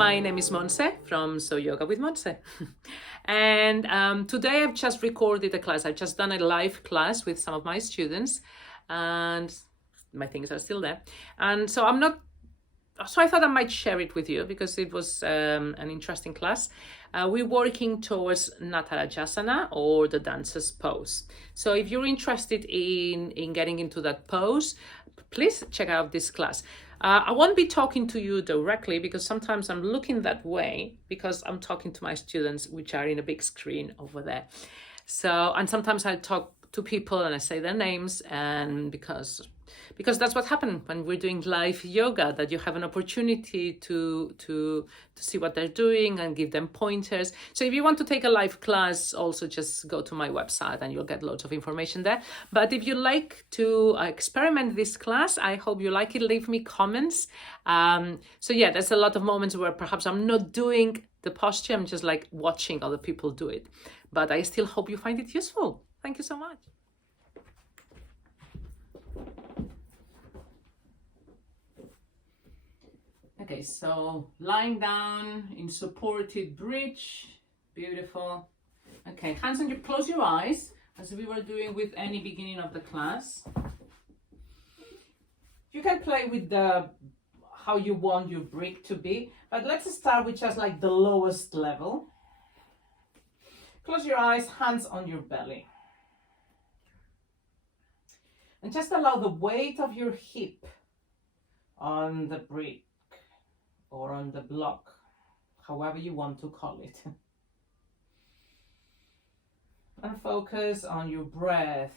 My name is Monse from SOYOGA with Monse. And today I've just recorded a class. I've just done a live class with some of my students, and my things are still there. And so I thought I might share it with you because it was an interesting class. We're working towards Natarajasana, or the dancer's pose. So if you're interested in getting into that pose, please check out this class. I won't be talking to you directly because sometimes I'm looking that way because I'm talking to my students, which are in a big screen over there. So, and sometimes I talk to people and I say their names, and because that's what happened when we're doing live yoga, that you have an opportunity to see what they're doing and give them pointers. So if you want to take a live class, also just go to my website and you'll get loads of information there. But if you like to experiment this class, I hope you like it. Leave me comments. So yeah, there's a lot of moments where perhaps I'm not doing the posture, I'm just like watching other people do it. But I still hope you find it useful. Thank you so much. Okay, so lying down in supported bridge, beautiful. Okay, hands on your, close your eyes, as we were doing with any beginning of the class. You can play with how you want your brick to be, but let's start with just like the lowest level. Close your eyes, hands on your belly. And just allow the weight of your hip on the brick or on the block, however you want to call it. And focus on your breath.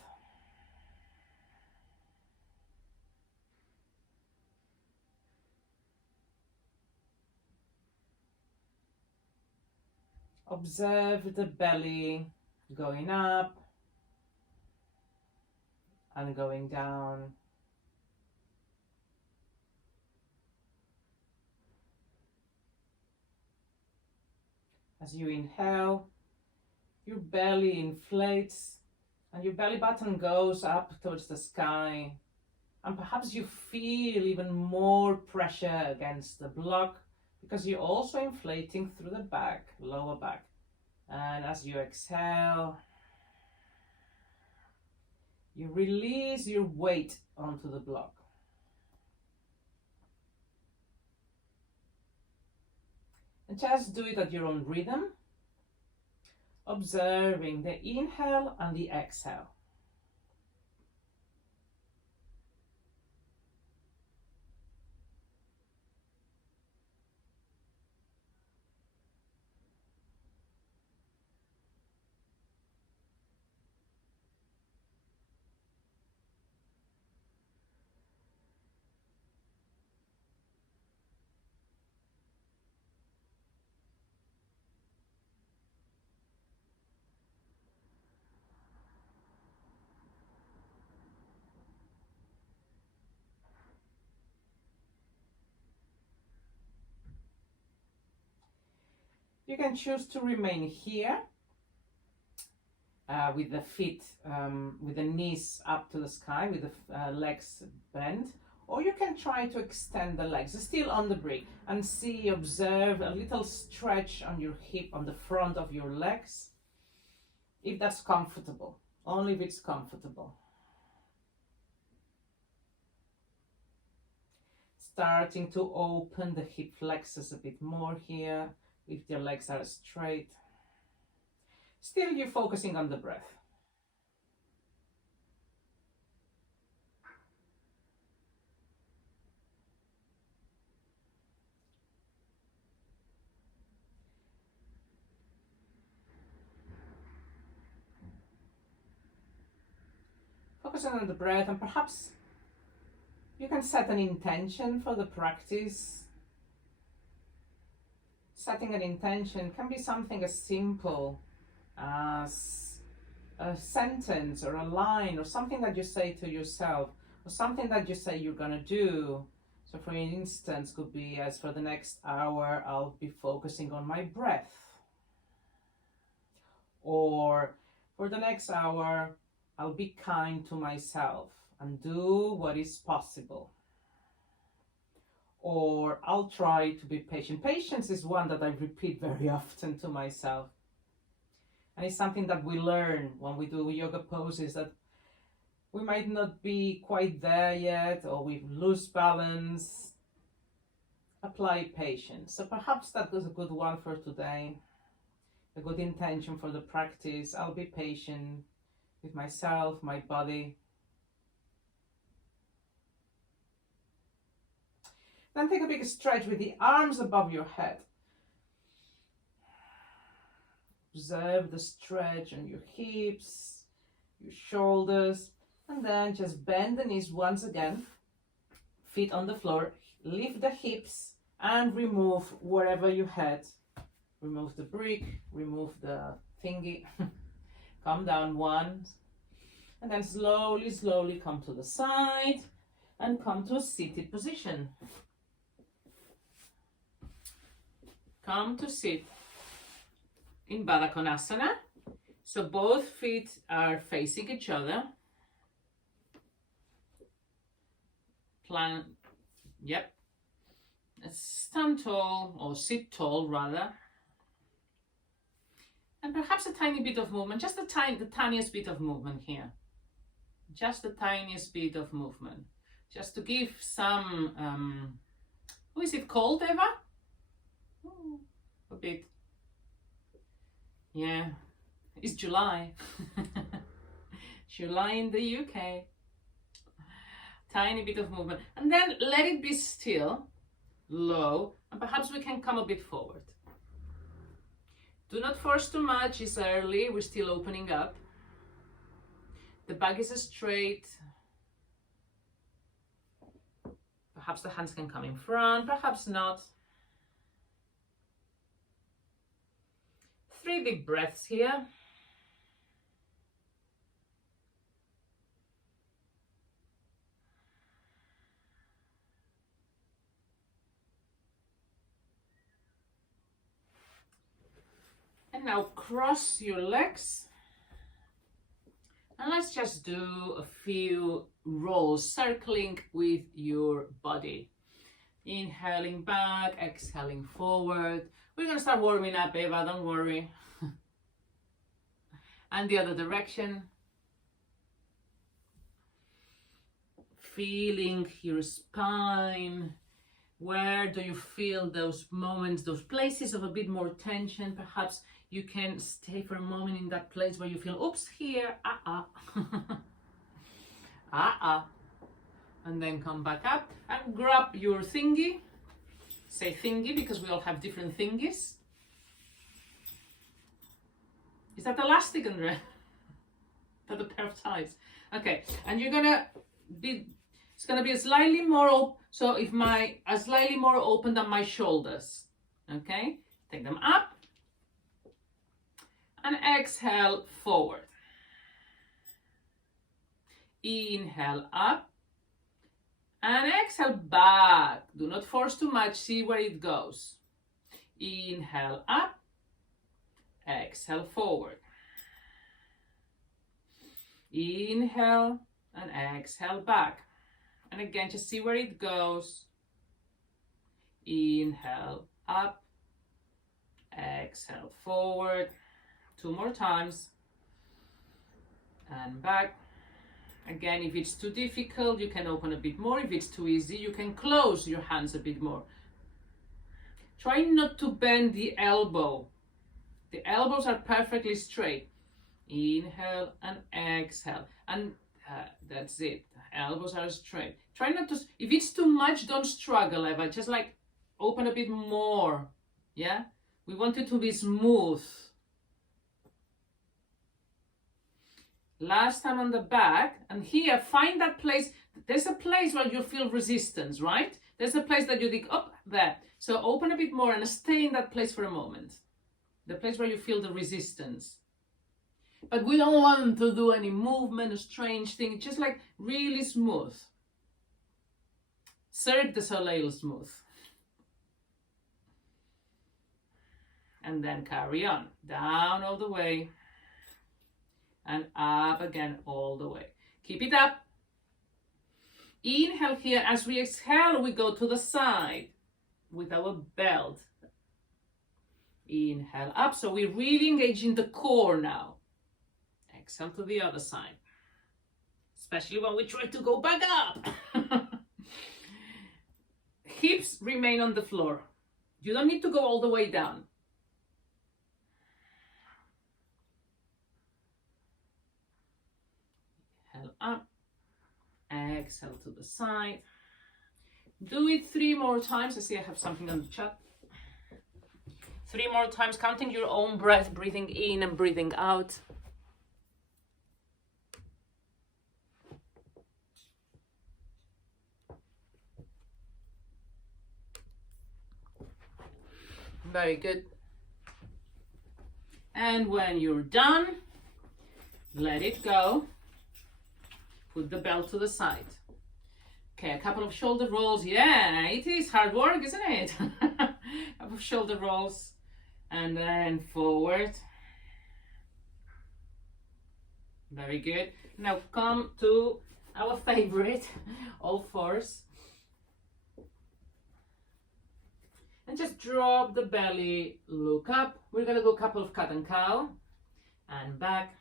Observe the belly going up and going down. As you inhale, your belly inflates and your belly button goes up towards the sky. And perhaps you feel even more pressure against the block because you're also inflating through the back, lower back. And as you exhale, you release your weight onto the block. And just do it at your own rhythm, observing the inhale and the exhale. You can choose to remain here with the feet, with the knees up to the sky, with the legs bent, or you can try to extend the legs, still on the brick, and see, observe a little stretch on your hip, on the front of your legs, if that's comfortable, only if it's comfortable. Starting to open the hip flexors a bit more here, if your legs are straight. Still, you're focusing on the breath. Focusing on the breath, and perhaps you can set an intention for the practice. Setting an intention can be something as simple as a sentence or a line or something that you say to yourself or something that you say you're gonna do. So for instance, could be as for the next hour, I'll be focusing on my breath. Or for the next hour, I'll be kind to myself and do what is possible. or I'll try to be patient. Patience is one that I repeat very often to myself. And it's something that we learn when we do yoga poses, that we might not be quite there yet, or we lose balance. Apply patience. So perhaps that was a good one for today. A good intention for the practice. I'll be patient with myself, my body. Then take a big stretch with the arms above your head. Observe the stretch on your hips, your shoulders, and then just bend the knees once again. Feet on the floor. Lift the hips and remove wherever you had. Remove the brick, remove the thingy. Come down once. And then slowly, slowly come to the side and come to a seated position. Come to sit in Baddha Konasana. So both feet are facing each other. Plan, yep. Stand tall, or sit tall rather. And perhaps a tiny bit of movement, just the tiniest bit of movement here. Just the tiniest bit of movement. Just to give some, who is it called, Eva? Ooh, a bit. Yeah, it's July. July in the UK. Tiny bit of movement. And then let it be still, low, and perhaps we can come a bit forward. Do not force too much, it's early, we're still opening up. The back is straight. Perhaps the hands can come in front, perhaps not. 3 deep breaths here. And now cross your legs. And let's just do a few rolls, circling with your body. Inhaling back, exhaling forward. We're going to start warming up, Eva, don't worry. And the other direction. Feeling your spine. Where do you feel those moments, those places of a bit more tension? Perhaps you can stay for a moment in that place where you feel, oops, here, and then come back up and grab your thingy. Say thingy because we all have different thingies. Is that elastic, Andrea? That a pair of ties? Okay, and you're gonna be, it's gonna be slightly more open. So if slightly more open than my shoulders. Okay, take them up and exhale forward. Inhale up and exhale back. Do not force too much, see where it goes. Inhale up, exhale forward. Inhale and exhale back. And again, just see where it goes. Inhale up, exhale forward. 2 more times. And back. Again, if it's too difficult, you can open a bit more. If it's too easy, you can close your hands a bit more. Try not to bend the elbow. The elbows are perfectly straight. Inhale and exhale. And that's it. Elbows are straight. Try not to, if it's too much, don't struggle, Eva. Just like open a bit more. Yeah? We want it to be smooth. Last time on the back, and here, find that place. There's a place where you feel resistance, right? There's a place that you think, oh, there. So open a bit more and stay in that place for a moment. The place where you feel the resistance. But we don't want to do any movement or strange thing, just like really smooth. Cirque du Soleil smooth. And then carry on, down all the way. And up again all the way. Keep it up. Inhale here. As we exhale, we go to the side with our belt. Inhale up. So we really engage in the core now. Exhale to the other side. Especially when we try to go back up. Hips remain on the floor. You don't need to go all the way down. Inhale up. Exhale to the side. Do it 3 more times. I see I have something on the chat. 3 more times, counting your own breath, breathing in and breathing out. Very good. And when you're done, let it go. Put the belt to the side. Okay, a couple of shoulder rolls. Yeah, it is hard work, isn't it? A couple of shoulder rolls. And then forward. Very good. Now come to our favorite, all fours. And just drop the belly, look up. We're gonna do a couple of cat and cow. And back.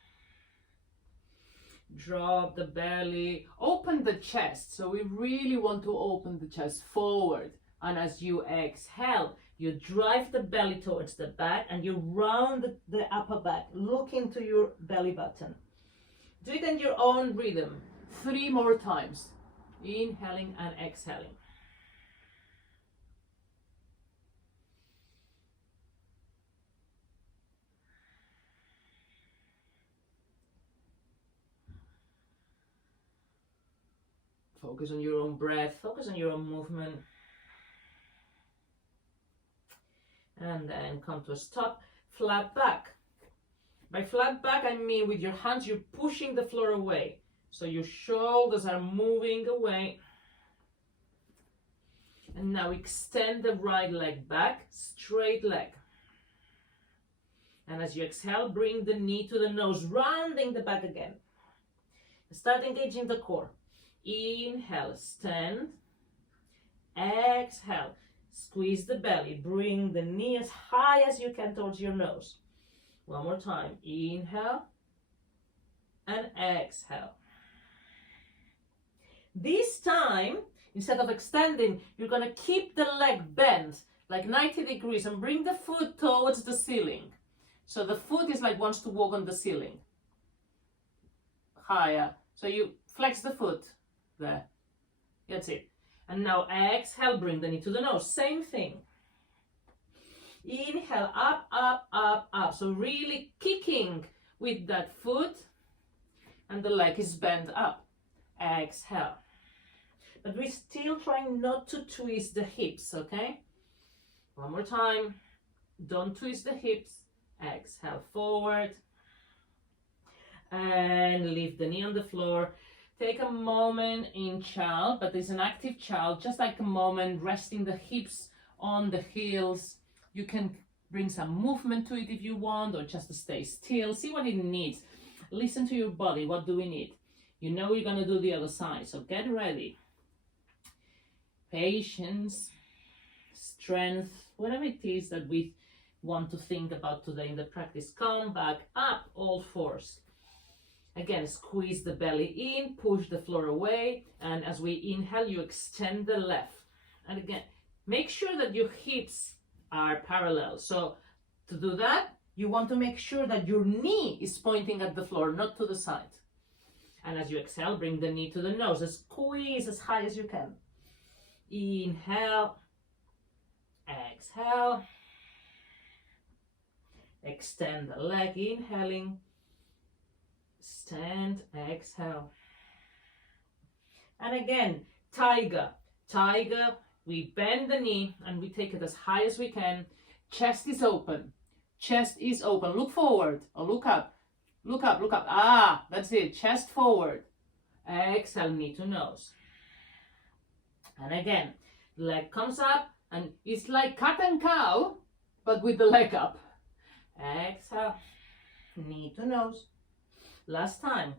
Drop the belly, open the chest. So we really want to open the chest forward. And as you exhale, you drive the belly towards the back and you round the upper back. Look into your belly button. Do it in your own rhythm. 3 more times. Inhaling and exhaling. Focus on your own breath, focus on your own movement. And then come to a stop, flat back. By flat back, I mean with your hands, you're pushing the floor away. So your shoulders are moving away. And now extend the right leg back, straight leg. And as you exhale, bring the knee to the nose, rounding the back again. Start engaging the core. Inhale, stand. Exhale, squeeze the belly. Bring the knee as high as you can towards your nose. One more time. Inhale and exhale. This time, instead of extending, you're going to keep the leg bent like 90 degrees and bring the foot towards the ceiling. So the foot is like wants to walk on the ceiling. Higher. So you flex the foot. There. That's it. And now exhale, bring the knee to the nose. Same thing. Inhale, up, up, up, up. So really kicking with that foot and the leg is bent up. Exhale. But we're still trying not to twist the hips, okay? One more time. Don't twist the hips. Exhale, forward. And leave the knee on the floor. Take a moment in child, but it's an active child, just like a moment resting the hips on the heels. You can bring some movement to it if you want, or just stay still. See what it needs. Listen to your body. What do we need? You know we're going to do the other side, so get ready. Patience, strength, whatever it is that we want to think about today in the practice. Come back up, all fours. Again, squeeze the belly in, push the floor away, and as we inhale, you extend the left. And again, make sure that your hips are parallel. So to do that, you want to make sure that your knee is pointing at the floor, not to the side. And as you exhale, bring the knee to the nose. Squeeze as high as you can. Inhale, exhale. Extend the leg, inhaling. Stand, exhale. And again, tiger. Tiger, we bend the knee and we take it as high as we can. Chest is open. Chest is open. Look forward or look up. Look up, look up. Ah, that's it. Chest forward. Exhale, knee to nose. And again, leg comes up and it's like cat and cow, but with the leg up. Exhale, knee to nose. Last time.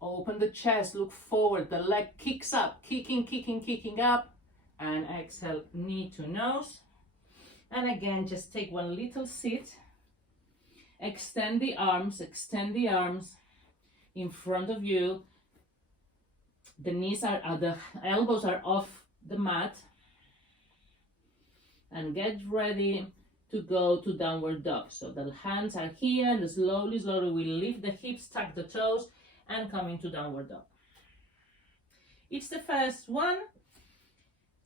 Open the chest, look forward, the leg kicks up, kicking up, and exhale, knee to nose. And again, just take one little sit. Extend the arms in front of you. The knees the elbows are off the mat. And get ready to go to downward dog. So the hands are here, and slowly we lift the hips, tuck the toes, and come into downward dog. It's the first one.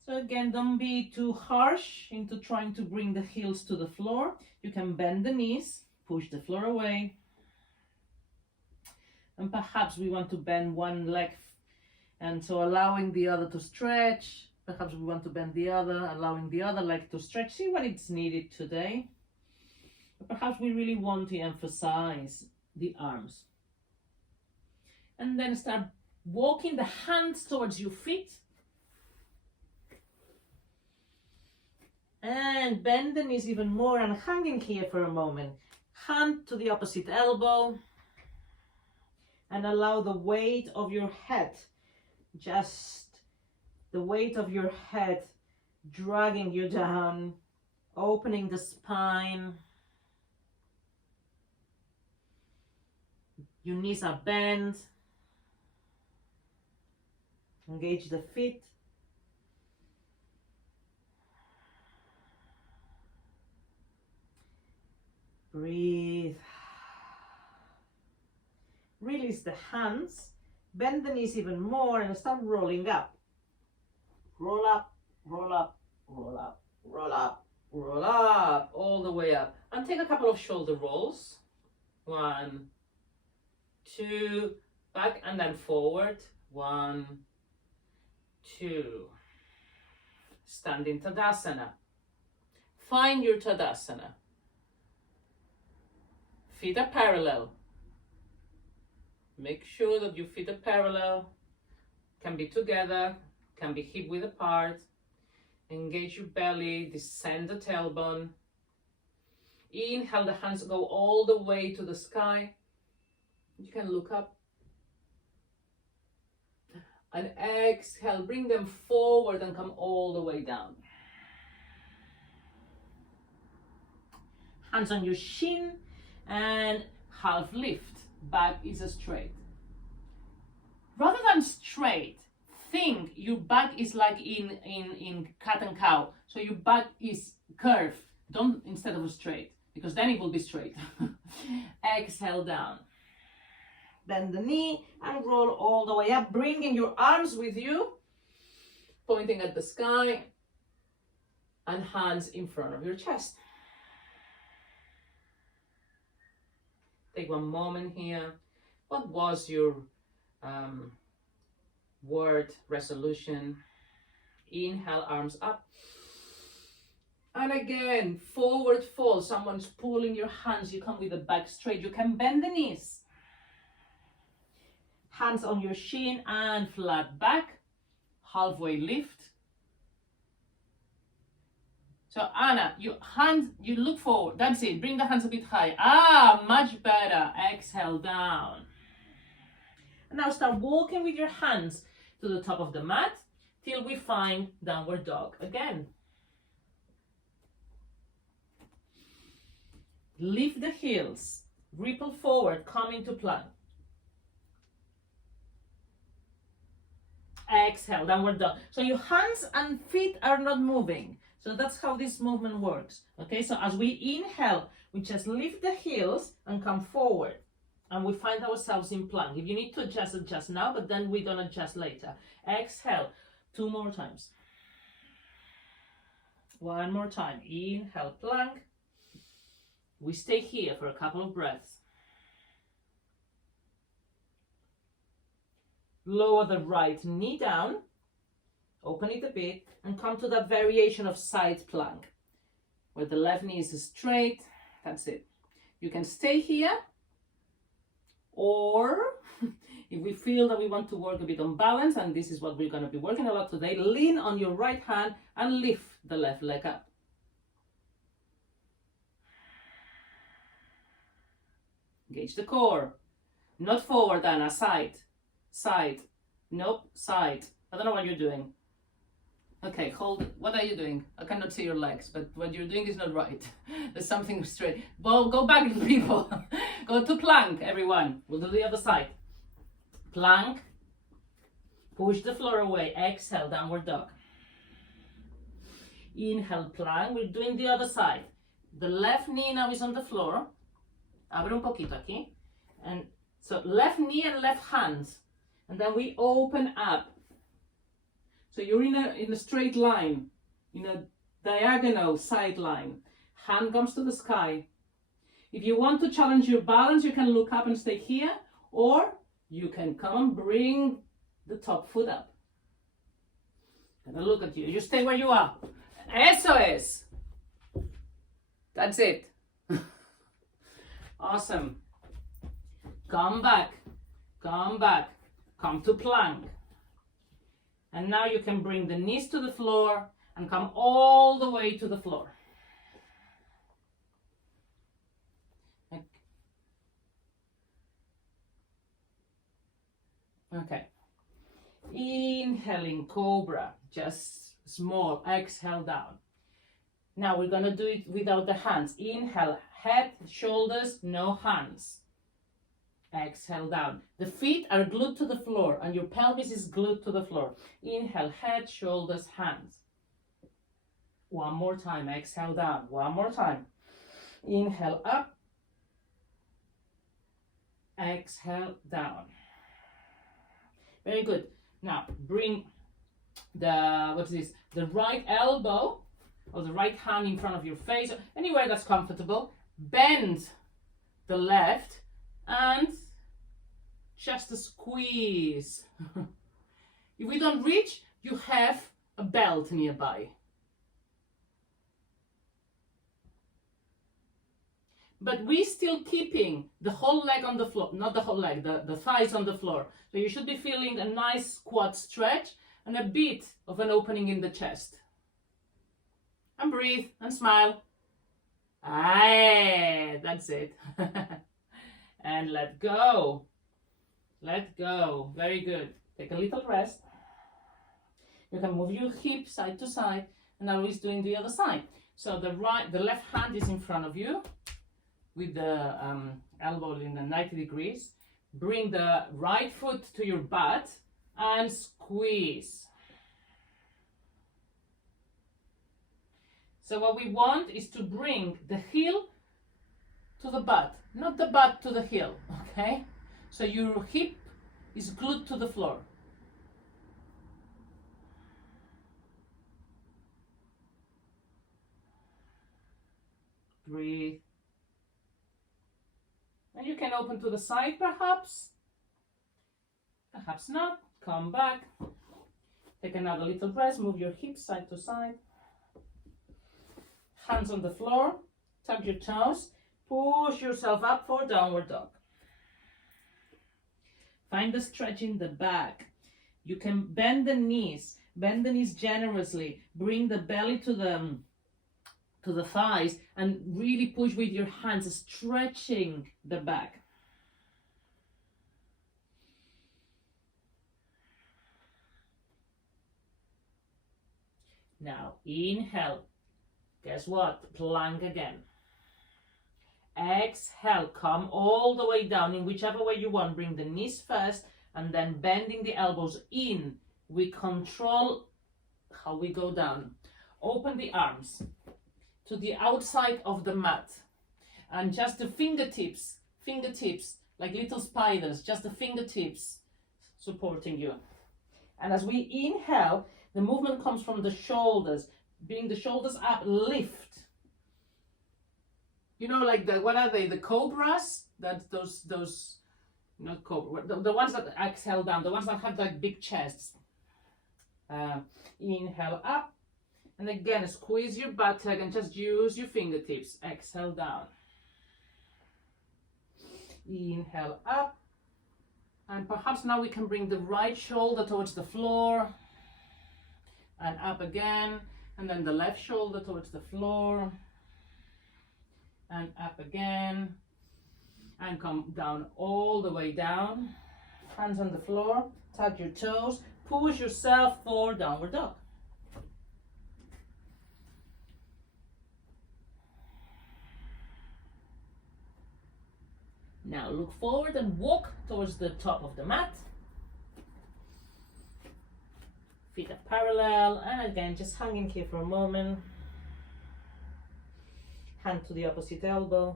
So again, don't be too harsh into trying to bring the heels to the floor. You can bend the knees, push the floor away. And perhaps we want to bend one leg, and so allowing the other to stretch. Perhaps we want to bend the other, allowing the other leg to stretch. See when it's needed today. But perhaps we really want to emphasize the arms. And then start walking the hands towards your feet. And bend the knees even more and hanging here for a moment. Hand to the opposite elbow. And allow the weight of your head, just the weight of your head dragging you down, opening the spine. Your knees are bent. Engage the feet. Breathe. Release the hands. Bend the knees even more and start rolling up. Roll up, roll up, roll up, roll up, roll up, all the way up. And take a couple of shoulder rolls. 1, 2, back and then forward. 1, 2. Standing Tadasana. Find your Tadasana. Feet are parallel. Make sure that your feet are parallel. Can be together, can be hip width apart. Engage your belly, descend the tailbone. Inhale, the hands go all the way to the sky. You can look up. And exhale, bring them forward and come all the way down. Hands on your shin and half lift. Back is straight. Rather than straight, think your back is like in cat and cow. So your back is curved, don't instead of straight, because then it will be straight. Exhale down. Bend the knee and roll all the way up, bringing your arms with you, pointing at the sky, and hands in front of your chest. Take one moment here. What was your word resolution? Inhale, arms up. And again, forward fold. Someone's pulling your hands. You come with the back straight. You can bend the knees. Hands on your shin and flat back. Halfway lift. So Anna, you look forward. That's it. Bring the hands a bit high. Much better. Exhale down. And now start walking with your hands to the top of the mat till we find downward dog again. Lift the heels. Ripple forward. Come into plank. Exhale, downward dog. So your hands and feet are not moving. So that's how this movement works. Okay, so as we inhale, we just lift the heels and come forward. And we find ourselves in plank. If you need to adjust, adjust now, but then we don't adjust later. Exhale, 2 more times. 1 more time. Inhale, plank. We stay here for a couple of breaths. Lower the right knee down. Open it a bit and come to that variation of side plank where the left knee is straight. That's it. You can stay here, or if we feel that we want to work a bit on balance, and this is what we're going to be working a lot today, lean on your right hand and lift the left leg up. Engage the core. Not forward, Anna, side. side. Nope, side. I don't know what you're doing. Okay, hold it. What are you doing? I cannot see your legs, but what you're doing is not right. There's something straight. Well, go back, people. Go to plank, everyone. We'll do the other side. Plank. Push the floor away. Exhale, downward dog. Inhale, plank. We're doing the other side. The left knee now is on the floor. Abre un poquito aquí. And so left knee and left hand. And then we open up. So you're in a straight line, in a diagonal side line. Hand comes to the sky. If you want to challenge your balance, you can look up and stay here, or you can come and bring the top foot up. And I look at you. You stay where you are. Eso es. That's it. Awesome. Come back. Come back. Come to plank. And now you can bring the knees to the floor and come all the way to the floor. Okay. Inhaling cobra, just small. Exhale down. Now we're going to do it without the hands. Inhale, head, shoulders, no hands. Exhale down. The feet are glued to the floor and your pelvis is glued to the floor. Inhale, head, shoulders, hands. One more time. Exhale down. One more time. Inhale up. Exhale down. Very good. Now bring the right elbow or the right hand in front of your face, anywhere that's comfortable. Bend the left and just a squeeze. If we don't reach, you have a belt nearby. But we still keeping the whole leg on the floor, not the whole leg, the thighs on the floor. So you should be feeling a nice quad stretch and a bit of an opening in the chest. And breathe and smile. Aye, that's it. And let go. Let go. Very good. Take a little rest. You can move your hip side to side, and now we're doing the other side. So the left hand is in front of you with the elbow in the 90 degrees. Bring the right foot to your butt and squeeze. So what we want is to bring the heel to the butt, not the butt to the heel, okay? So your hip is glued to the floor. Breathe. And you can open to the side perhaps. Perhaps not. Come back. Take another little breath. Move your hips side to side. Hands on the floor. Tuck your toes. Push yourself up for downward dog. Find the stretch in the back. You can bend the knees. Bend the knees generously. Bring the belly to the thighs and really push with your hands, stretching the back. Now inhale. Guess what? Plank again. Exhale, come all the way down in whichever way you want. Bring the knees first and then bending the elbows in. We control how we go down. Open the arms to the outside of the mat and just the fingertips like little spiders, just the fingertips supporting you. And as we inhale, the movement comes from the shoulders. Bring the shoulders up, lift. You know, like what are they? The cobras? That those not cobra. The ones that exhale down. The ones that have like big chests. Inhale up, and again squeeze your buttock and just use your fingertips. Exhale down. Inhale up, and perhaps now we can bring the right shoulder towards the floor, and up again, and then the left shoulder towards the floor. And up again, and come down all the way down. Hands on the floor, tuck your toes, push yourself for downward dog. Now look forward and walk towards the top of the mat. Feet are parallel, and again, just hanging here for a moment. Hand to the opposite elbow.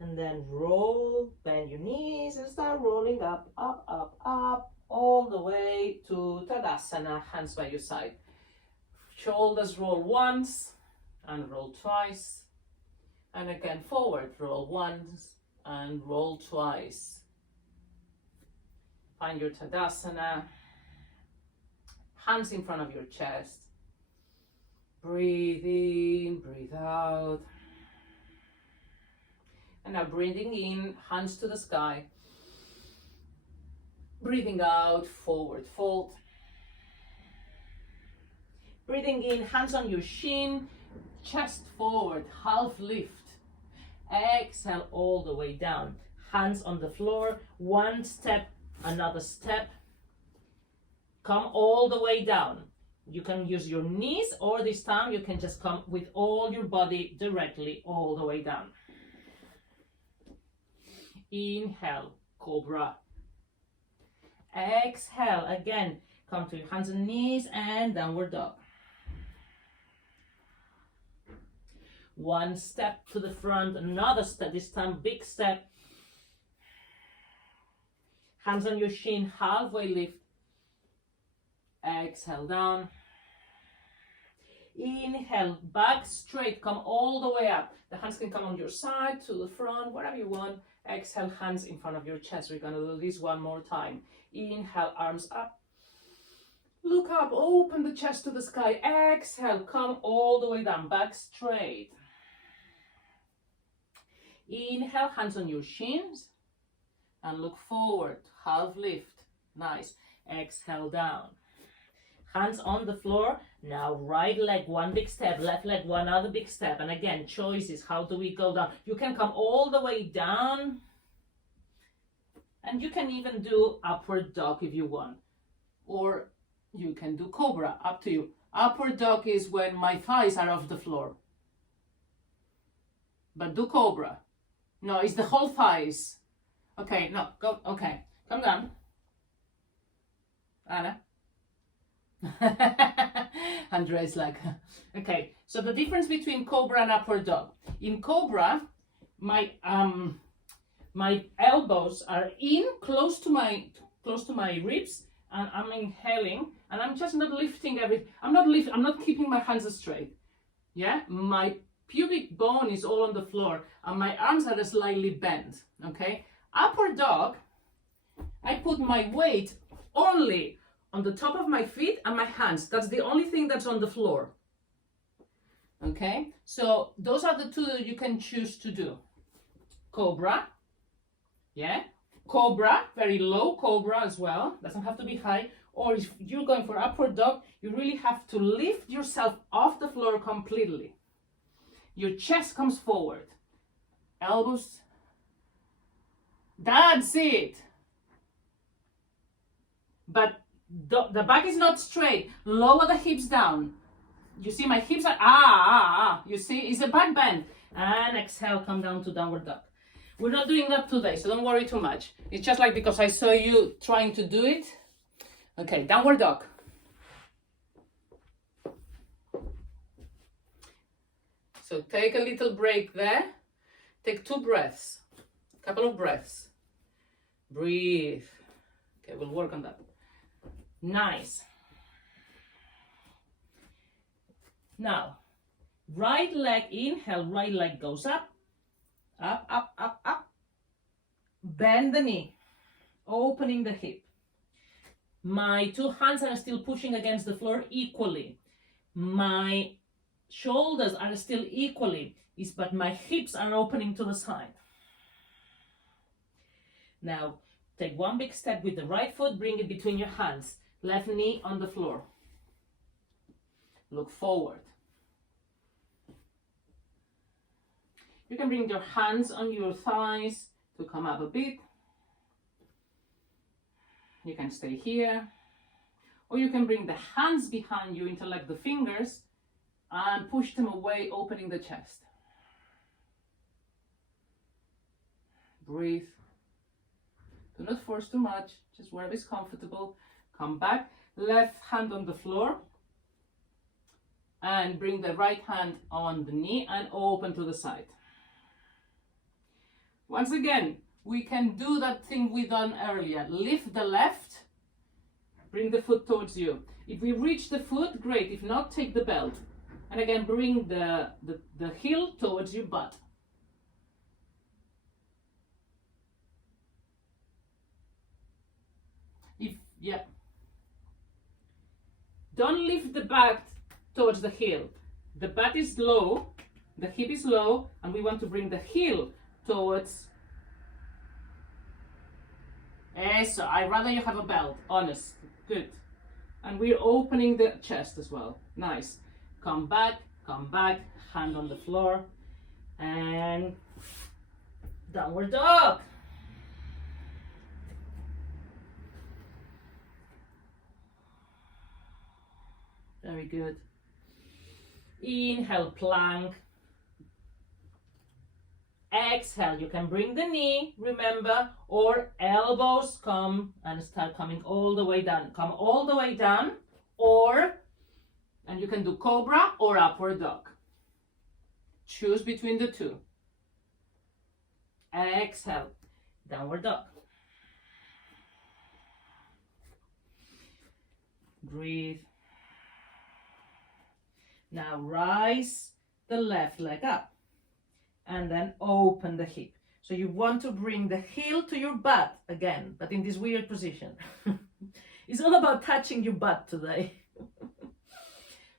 And then roll, bend your knees and start rolling up, up, up, up, all the way to Tadasana, hands by your side. Shoulders roll once and roll twice. And again, forward, roll once and roll twice. Find your Tadasana, hands in front of your chest. Breathe in, breathe out. And now breathing in, hands to the sky. Breathing out, forward fold. Breathing in, hands on your shin, chest forward, half lift. Exhale all the way down. Hands on the floor, one step, another step. Come all the way down. You can use your knees, or this time you can just come with all your body directly all the way down. Inhale, cobra. Exhale, again, come to your hands and knees and downward dog. One step to the front, another step, this time big step. Hands on your shin, halfway lift. Exhale down. Inhale, back straight, come all the way up. The hands can come on your side, to the front, whatever you want. Exhale, hands in front of your chest. We're going to do this one more time. Inhale, arms up. Look up, open the chest to the sky. Exhale, come all the way down, back straight. Inhale, hands on your shins. And look forward, half lift. Nice. Exhale down. Hands on the floor. Now right leg, one big step, left leg, one other big step. And again, choices. How do we go down? You can come all the way down. And you can even do upward dog if you want. Or you can do cobra, up to you. Upward dog is when my thighs are off the floor. But do cobra. No, it's the whole thighs. Okay, no, go, okay. Come down. Anna. Andrea's like, okay. So the difference between cobra and upward dog. In cobra, my elbows are in close to my ribs, and I'm inhaling, and I'm just not lifting everything. I'm not keeping my hands straight. Yeah, my pubic bone is all on the floor, and my arms are slightly bent. Okay, upward dog, I put my weight only on the top of my feet and my hands. That's the only thing that's on the floor. Okay, so those are the two that you can choose to do. Cobra, yeah, cobra, very low cobra as well, doesn't have to be high. Or if you're going for upward dog, you really have to lift yourself off the floor completely. Your chest comes forward, elbows, that's it. But the back is not straight. Lower the hips down. You see my hips are, you see, it's a back bend. And exhale, come down to downward dog. We're not doing that today, so don't worry too much. It's just like because I saw you trying to do it. Okay, downward dog. So take a little break there. Take 2 breaths, a couple of breaths. Breathe. Okay, we'll work on that. Nice. Now, right leg, inhale, right leg goes up, up, up, up, up. Bend the knee, opening the hip. My 2 hands are still pushing against the floor equally. My shoulders are still equally, but my hips are opening to the side. Now, take 1 big step with the right foot, bring it between your hands. Left knee on the floor. Look forward. You can bring your hands on your thighs to come up a bit. You can stay here, or you can bring the hands behind you, interlock the fingers, and push them away, opening the chest. Breathe. Do not force too much, just wherever is comfortable. Come back, left hand on the floor, and bring the right hand on the knee and open to the side. Once again, we can do that thing we done earlier. Lift the left, bring the foot towards you. If we reach the foot, great. If not, take the belt. And again, bring the heel towards your butt. Yeah. Don't lift the back towards the heel. The butt is low, the hip is low, and we want to bring the heel towards. So I'd rather you have a belt, honest. Good. And we're opening the chest as well. Nice. Come back, hand on the floor, and downward dog. Very good. Inhale, plank. Exhale, you can bring the knee, remember, or elbows come and start coming all the way down. Come all the way down, and you can do cobra or upward dog. Choose between the two. Exhale, downward dog. Breathe. Now rise the left leg up and then open the hip. So you want to bring the heel to your butt again, but in this weird position. It's all about touching your butt today.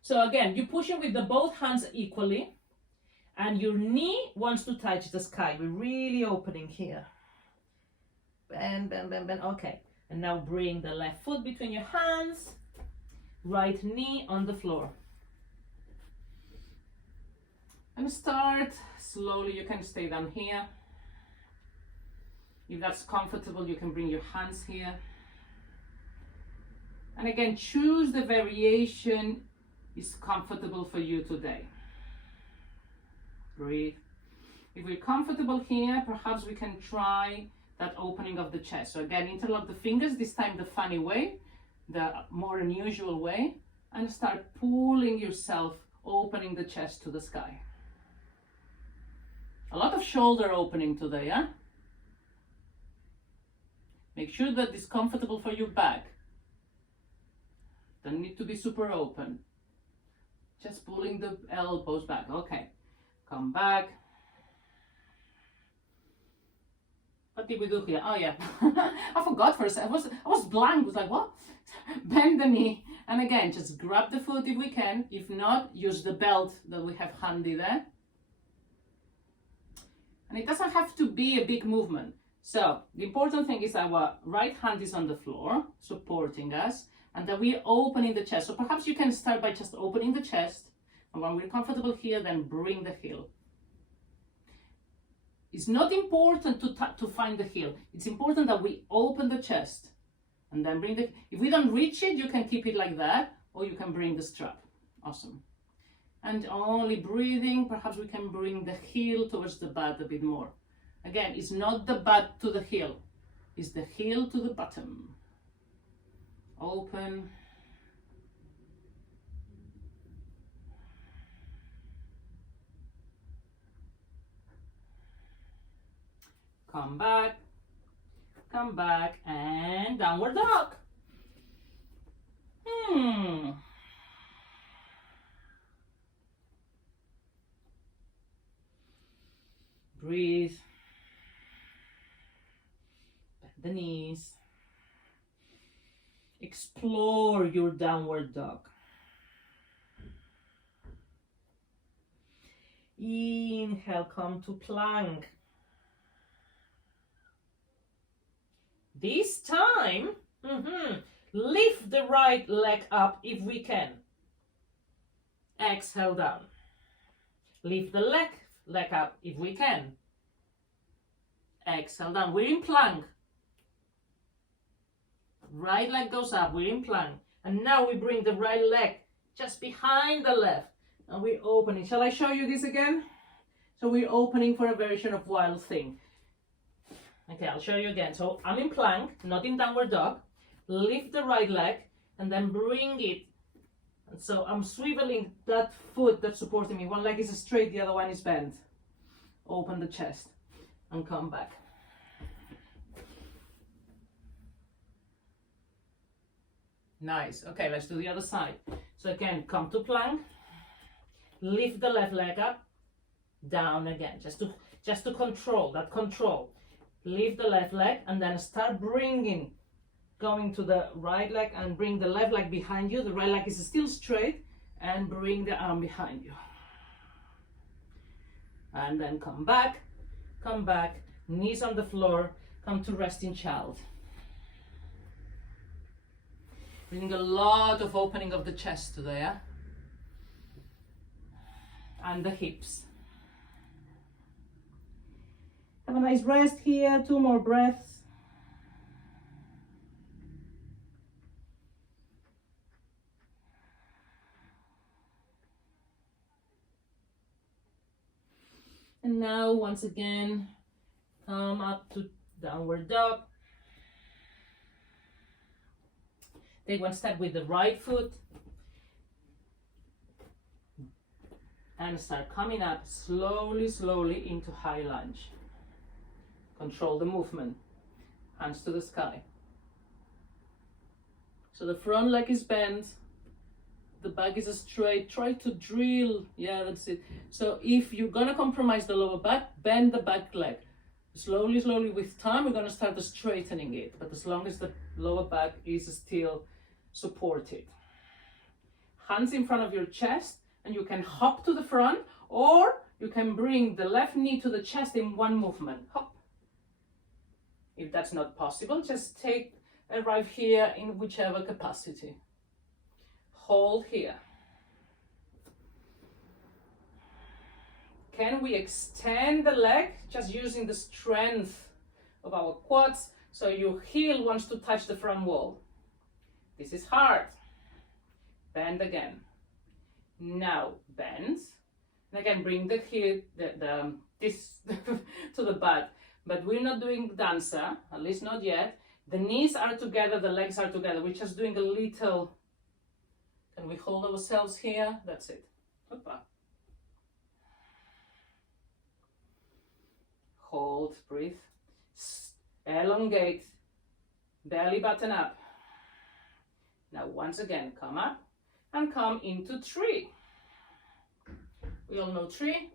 So again, you push it with the both hands equally, and your knee wants to touch the sky. We're really opening here. Bend, bend, bend, bend. Okay. And now bring the left foot between your hands, right knee on the floor. And start slowly. You can stay down here. If that's comfortable, you can bring your hands here. And again, choose the variation is comfortable for you today. Breathe. If we're comfortable here, perhaps we can try that opening of the chest. So again, interlock the fingers, this time the funny way, the more unusual way, and start pulling yourself, opening the chest to the sky. A lot of shoulder opening today, huh? Make sure that it's comfortable for your back. Don't need to be super open. Just pulling the elbows back. Okay. Come back. What did we do here? Oh yeah. I forgot for a second. I was blank. I was like, what? Bend the knee. And again, just grab the foot if we can. If not, use the belt that we have handy there. And it doesn't have to be a big movement. So the important thing is our right hand is on the floor, supporting us, and that we're opening the chest. So perhaps you can start by just opening the chest, and when we're comfortable here, then bring the heel. It's not important to find the heel. It's important that we open the chest, and then bring the. If we don't reach it, you can keep it like that, or you can bring the strap. Awesome. And only breathing, perhaps we can bring the heel towards the butt a bit more. Again, it's not the butt to the heel, it's the heel to the bottom. Open. Come back, and downward dog. Breathe. Bend the knees. Explore your downward dog. Inhale, come to plank. This time, lift the right leg up if we can. Exhale down. Lift the left leg up if we can. Exhale down. We're in plank. Right leg goes up, we're in plank. And now we bring the right leg just behind the left. And we're opening. Shall I show you this again? So we're opening for a version of wild thing. Okay, I'll show you again. So I'm in plank, not in downward dog. Lift the right leg and then bring it. And so I'm swiveling that foot that's supporting me. One leg is straight, the other one is bent. Open the chest and come back. Nice. Okay, let's do the other side. So again, come to plank. Lift the left leg up. Down again. Just to control, that control. Lift the left leg and then start bringing, going to the right leg and bring the left leg behind you. The right leg is still straight and bring the arm behind you. And then come back, knees on the floor, come to resting child. Bring a lot of opening of the chest today, yeah? And the hips. Have a nice rest here, 2 more breaths. And now, once again, come up to downward dog. Take one step with the right foot. And start coming up slowly, slowly into high lunge. Control the movement. Hands to the sky. So the front leg is bent. The back is straight. Try to drill. Yeah, that's it. So if you're gonna compromise the lower back, bend the back leg. Slowly, slowly with time, we're gonna start straightening it. But as long as the lower back is still supported. Hands in front of your chest, and you can hop to the front, or you can bring the left knee to the chest in one movement. Hop. If that's not possible, just arrive here in whichever capacity. Hold here. Can we extend the leg just using the strength of our quads so your heel wants to touch the front wall? This is hard. Bend again. Now bend. And again, bring the heel, this to the back. But we're not doing dancer, at least not yet. The knees are together, the legs are together. We're just doing a little. Can we hold ourselves here? That's it. Hoppa. Hold, breathe. Elongate. Belly button up. Now once again, come up and come into tree. We all know tree.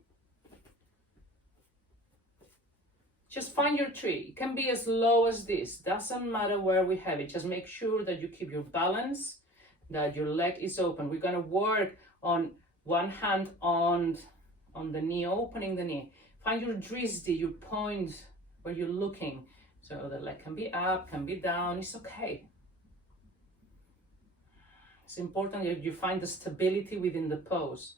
Just find your tree. It can be as low as this. Doesn't matter where we have it. Just make sure that you keep your balance, that your leg is open. We're gonna work on one hand on the knee, opening the knee. Find your dristy, your point where you're looking. So the leg can be up, can be down, it's okay. It's important that you find the stability within the pose.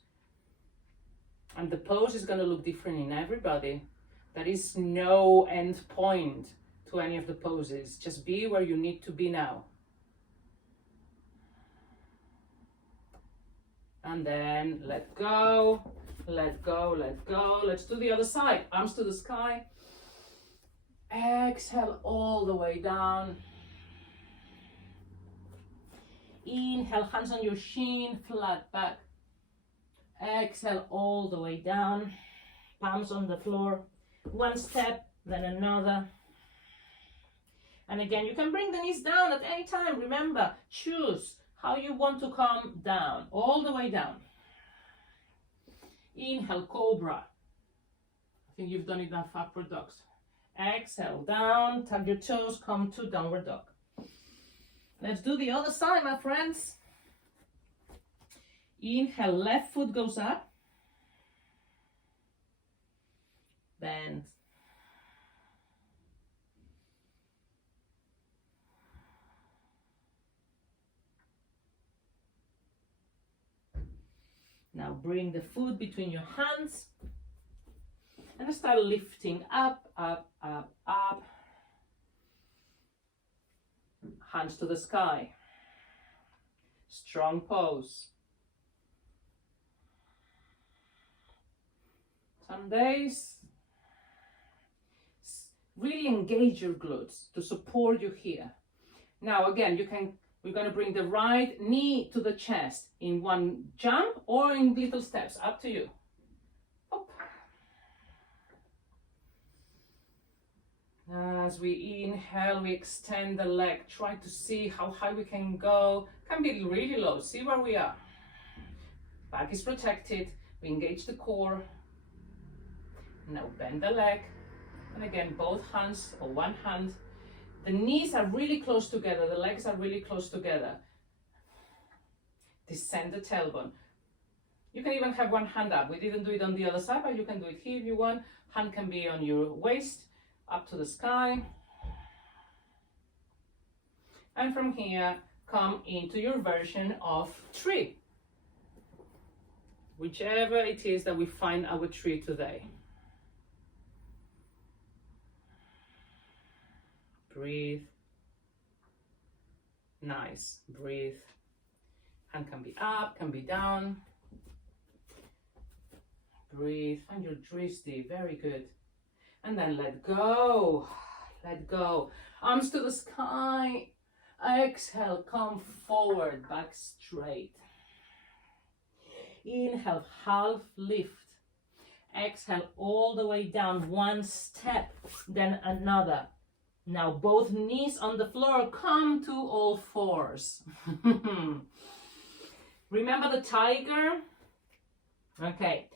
And the pose is gonna look different in everybody. There is no end point to any of the poses. Just be where you need to be now. And then let go, let go, let go. Let's do the other side. Arms to the sky. Exhale all the way down. Inhale, hands on your shin, flat back. Exhale all the way down. Palms on the floor. One step, then another. And again, you can bring the knees down at any time. Remember, choose how you want to come down, all the way down. Inhale, cobra. I think you've done enough upward dogs. Exhale, down, tap your toes, come to downward dog. Let's do the other side, my friends. Inhale, left foot goes up. Bend. Now bring the foot between your hands and start lifting up, up, up, up. hands to the sky. Strong pose. Some days, really engage your glutes to support you here. Now again, we're going to bring the right knee to the chest in one jump or in little steps, up to you. Up. As we inhale, we extend the leg. Try to see how high we can go. Can be really low. See where we are. Back is protected. We engage the core. Now bend the leg. And again, both hands or one hand. The knees are really close together. The legs are really close together. Descend the tailbone. You can even have one hand up. We didn't do it on the other side, but you can do it here if you want. Hand can be on your waist, up to the sky. And from here, come into your version of tree. Whichever it is that we find our tree today. Breathe. Nice. Breathe. Hand can be up, can be down. Breathe. Find your drishti. Very good. And then let go. Let go. Arms to the sky. Exhale. Come forward. Back straight. Inhale. Half lift. Exhale. All the way down. One step. Then another. Now both knees on the floor, come to all fours. Remember the tiger? Okay,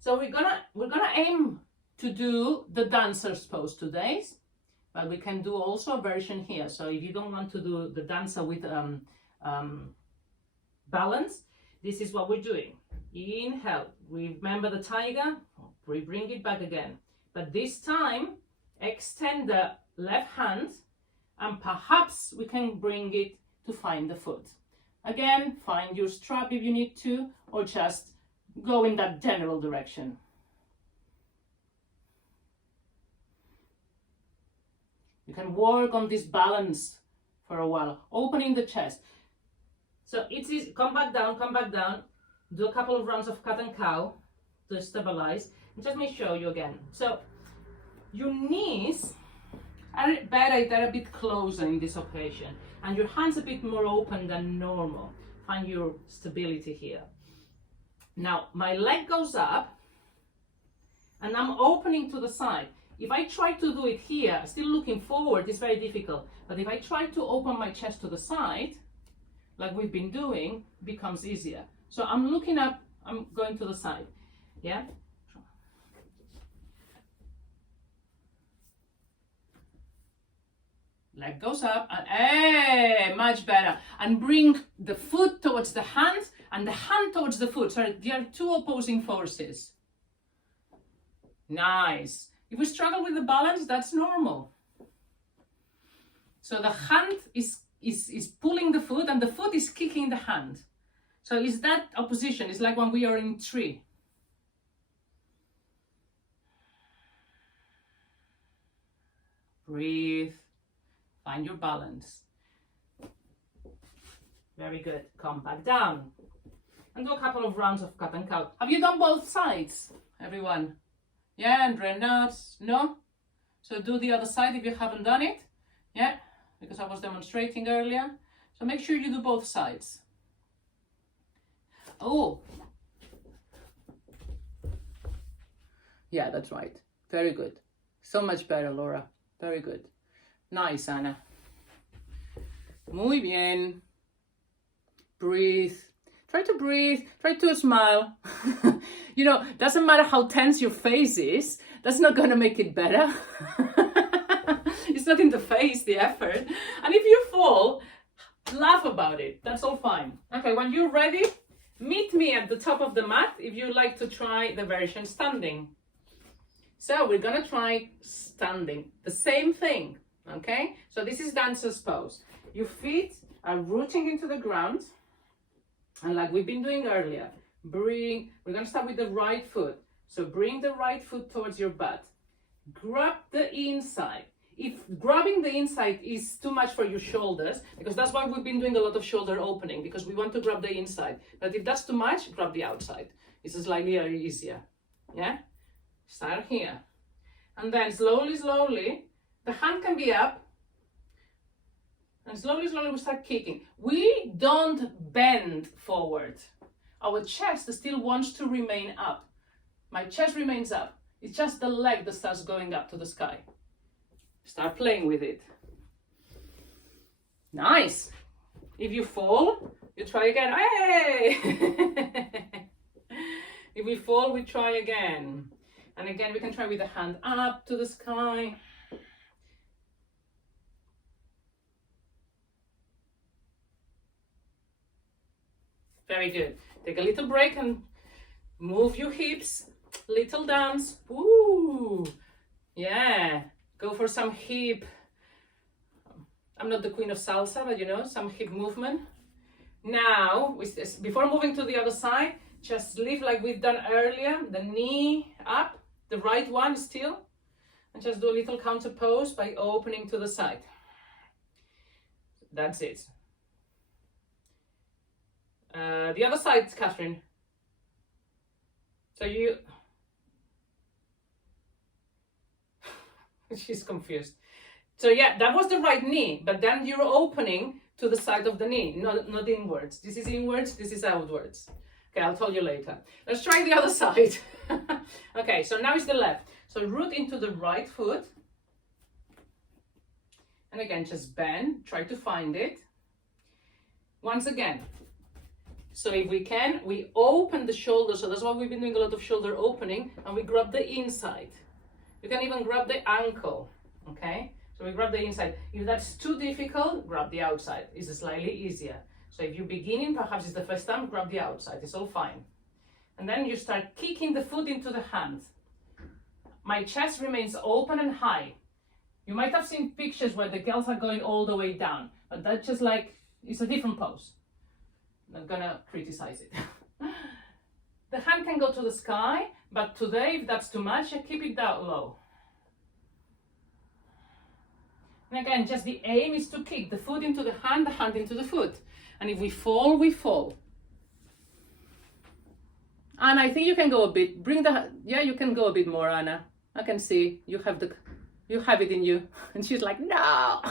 so we're gonna aim to do the dancer's pose today, but we can do also a version here. So if you don't want to do the dancer with balance, this is what we're doing. Inhale, remember the tiger, we bring it back again. But this time, extend the left hand, and perhaps we can bring it to find the foot. Again, find your strap if you need to, or just go in that general direction. You can work on this balance for a while, opening the chest. So it's easy. Come back down, do a couple of rounds of cat and cow to stabilize. And just let me show you again. So your knees are better, they're a bit closer in this occasion, and your hands a bit more open than normal. Find your stability here. Now my leg goes up and I'm opening to the side. If I try to do it here, still looking forward, it's very difficult. But if I try to open my chest to the side, like we've been doing, it becomes easier. So I'm looking up, I'm going to the side. Yeah? Leg goes up, and much better. And bring the foot towards the hand and the hand towards the foot. Sorry, there are two opposing forces. Nice. If we struggle with the balance, that's normal. So the hand is pulling the foot and the foot is kicking the hand. So it's that opposition. It's like when we are in tree. Breathe. Find your balance. Very good. Come back down. And do a couple of rounds of cat and cow. Have you done both sides, everyone? Yeah, and Renat, no? So do the other side if you haven't done it. Yeah, because I was demonstrating earlier. So make sure you do both sides. Oh. Yeah, that's right. Very good. So much better, Laura. Very good. Nice, Anna. Muy bien. Breathe. Try to breathe. Try to smile. You know, doesn't matter how tense your face is. That's not going to make it better. It's not in the face, the effort. And if you fall, laugh about it. That's all fine. Okay, when you're ready, meet me at the top of the mat if you like to try the version standing. So we're going to try standing. The same thing. Okay, so this is dancer's pose. Your feet are rooting into the ground, and like we've been doing earlier, we're going to start with the right foot. So bring the right foot towards your butt. Grab the inside. if grabbing the inside is too much for your shoulders, because that's why we've been doing a lot of shoulder opening, because we want to grab the inside. But if that's too much, grab the outside. It's slightly easier. Yeah? Start here. And then slowly, slowly, the hand can be up. And slowly, slowly we start kicking. We don't bend forward. Our chest still wants to remain up. My chest remains up. It's just the leg that starts going up to the sky. Start playing with it. Nice. If you fall, you try again. Hey! If we fall, we try again. And again, we can try with the hand up to the sky. Very good. Take a little break and move your hips. Little dance. Woo! Yeah. Go for some hip. I'm not the queen of salsa, but you know, some hip movement. Now, before moving to the other side, just lift like we've done earlier. The knee up, the right one still. And just do a little counter pose by opening to the side. That's it. The other side, Catherine. So you... She's confused. So yeah, that was the right knee, but then you're opening to the side of the knee, not inwards. This is inwards, this is outwards. Okay, I'll tell you later. Let's try the other side. Okay, so now it's the left. So root into the right foot. And again, just bend, try to find it. Once again. So if we can, we open the shoulder. So that's why we've been doing a lot of shoulder opening, and we grab the inside. You can even grab the ankle, okay? So we grab the inside. If that's too difficult, grab the outside. It's slightly easier. So if you're beginning, perhaps it's the first time, grab the outside. It's all fine. And then you start kicking the foot into the hand. My chest remains open and high. You might have seen pictures where the girls are going all the way down, but that's just like, it's a different pose. I'm not gonna criticize it. The hand can go to the sky, but today, if that's too much, keep it down low. And again, just the aim is to kick the foot into the hand into the foot. And if we fall, we fall. Anna, I think you can go a bit. Yeah, you can go a bit more, Anna. I can see you have it in you. And she's like, no.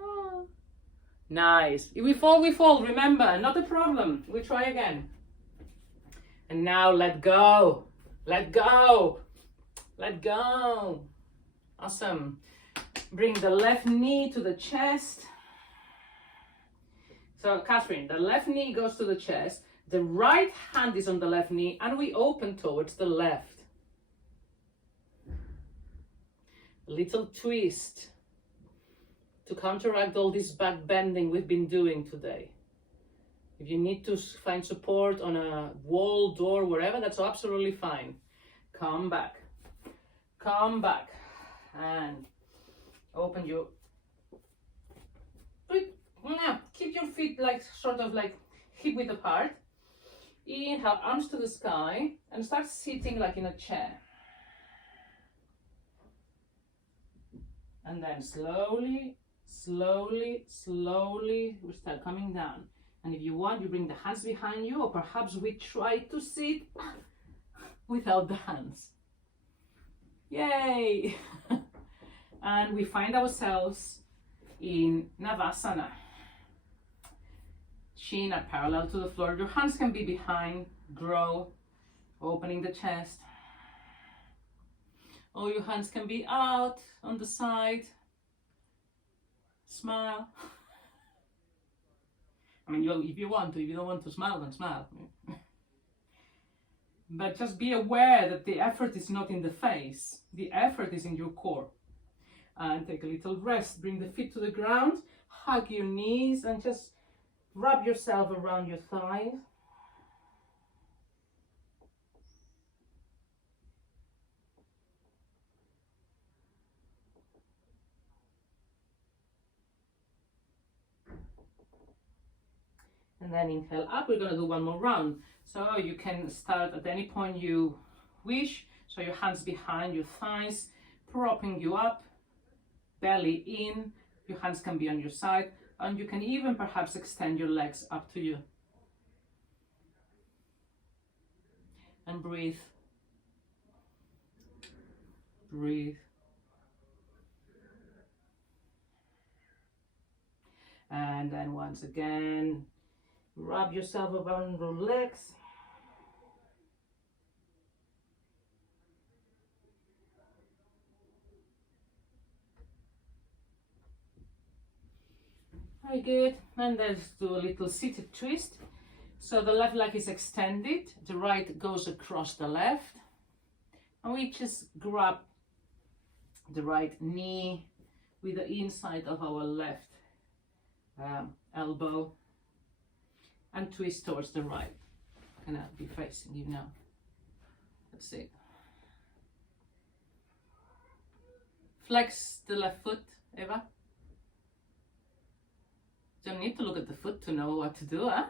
Oh. Nice. If we fall, we fall. Remember, not a problem. We try again. And now let go. Let go. Let go. Awesome. Bring the left knee to the chest. So, Catherine, the left knee goes to the chest. The right hand is on the left knee, and we open towards the left. A little twist to counteract all this back bending we've been doing today. If you need to find support on a wall, door, wherever, that's absolutely fine. Come back. Come back. And open your... Keep your feet like sort of like hip width apart. Inhale, arms to the sky, and start sitting like in a chair. And then slowly, slowly, slowly, we start coming down. And if you want, you bring the hands behind you, or perhaps we try to sit without the hands. Yay! And we find ourselves in Navasana. Chin are parallel to the floor. Your hands can be behind, grow, opening the chest. Or your hands can be out on the side. Smile. I mean, if you want to, if you don't want to smile, then smile. But just be aware that the effort is not in the face. The effort is in your core. And take a little rest. Bring the feet to the ground. Hug your knees and just wrap yourself around your thighs. And then inhale up. We're going to do one more round. So you can start at any point you wish. So your hands behind your thighs. propping you up, belly in, your hands can be on your side, and you can even perhaps extend your legs up to you. And breathe. Breathe. And then once again, wrap yourself around your legs. Very good. And let's do a little seated twist. So the left leg is extended, the right goes across the left, and we just grab the right knee with the inside of our left elbow and twist towards the right. I'm gonna be facing you now. That's it. Flex the left foot, Eva. Don't need to look at the foot to know what to do, huh?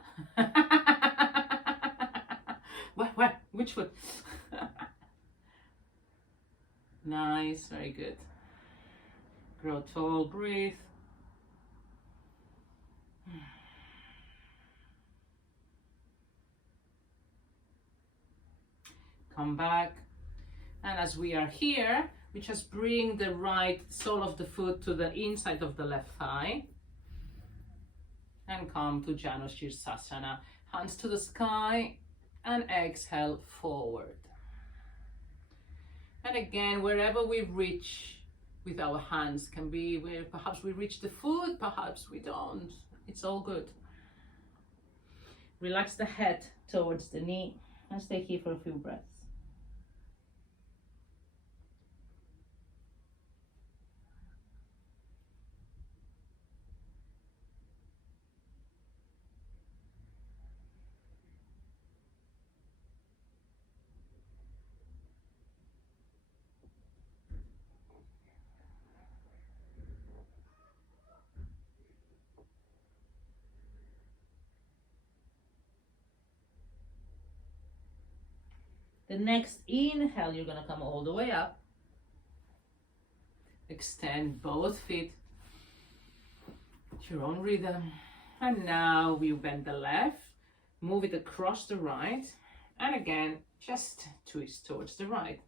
What? Which foot? Nice, very good. Grow tall, breathe. Come back. And as we are here, we just bring the right sole of the foot to the inside of the left thigh. And come to Janu Sirsasana. Hands to the sky and exhale forward. And again, wherever we reach with our hands, can be where perhaps we reach the foot, perhaps we don't. It's all good. Relax the head towards the knee and stay here for a few breaths. The next inhale, you're gonna come all the way up. Extend both feet at your own rhythm. And now we bend the left, move it across the right, and again, just twist towards the right.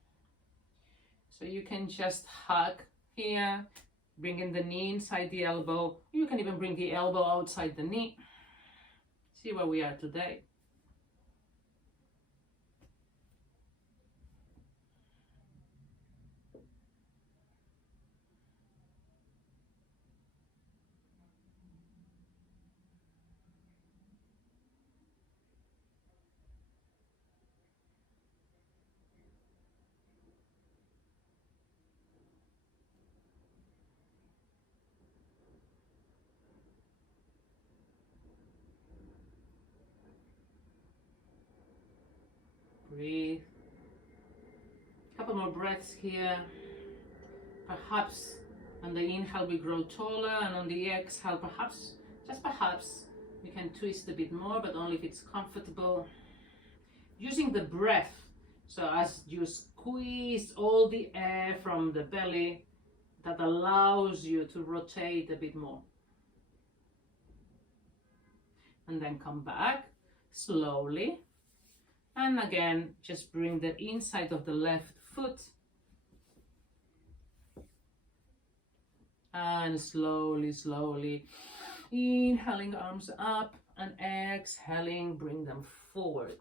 So you can just hug here, bringing the knee inside the elbow. You can even bring the elbow outside the knee. See where we are today. Breathe. Couple more breaths here. Perhaps on the inhale we grow taller, and on the exhale, perhaps, just perhaps, we can twist a bit more, but only if it's comfortable. Using the breath, so as you squeeze all the air from the belly, that allows you to rotate a bit more. And then come back slowly. And again, just bring the inside of the left foot. And slowly, slowly, inhaling arms up and exhaling, bring them forward.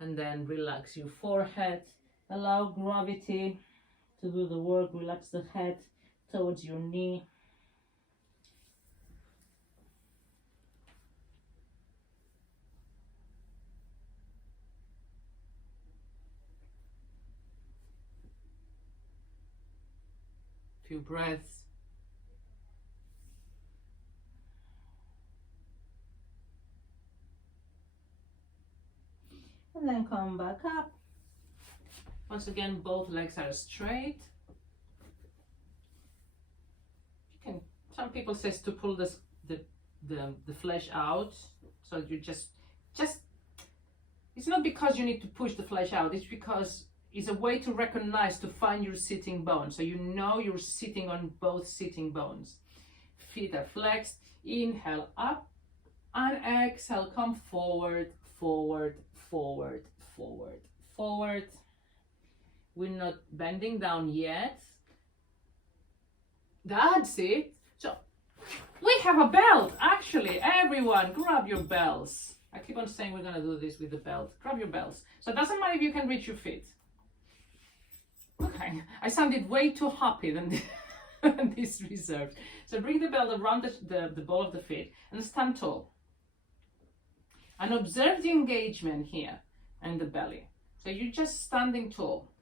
And then relax your forehead. Allow gravity to do the work. Relax the head towards your knee. Few breaths. And then come back up. Once again, both legs are straight. You can. Some people says to pull the flesh out, so you just It's not because you need to push the flesh out, it's because it's a way to recognize, to find your sitting bone. So you know you're sitting on both sitting bones. Feet are flexed. Inhale up and exhale. Come forward, forward, forward, forward, forward. We're not bending down yet. That's it. So we have a belt. Actually, everyone, grab your belts. I keep on saying we're going to do this with the belt. Grab your belts. So it doesn't matter if you can reach your feet. Okay, I sounded way too happy than this reserved. So bring the belt around the ball of the feet and stand tall. And observe the engagement here and the belly. So you're just standing tall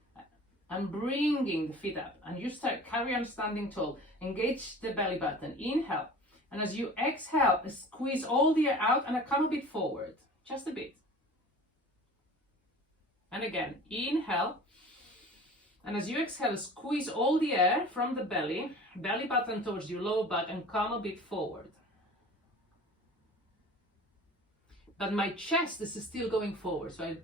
and bringing the feet up. And you carry on standing tall. Engage the belly button. Inhale. And as you exhale, squeeze all the air out and come a bit forward. Just a bit. And again, inhale. And as you exhale, squeeze all the air from the belly button towards your lower back and come a bit forward. But my chest is still going forward. So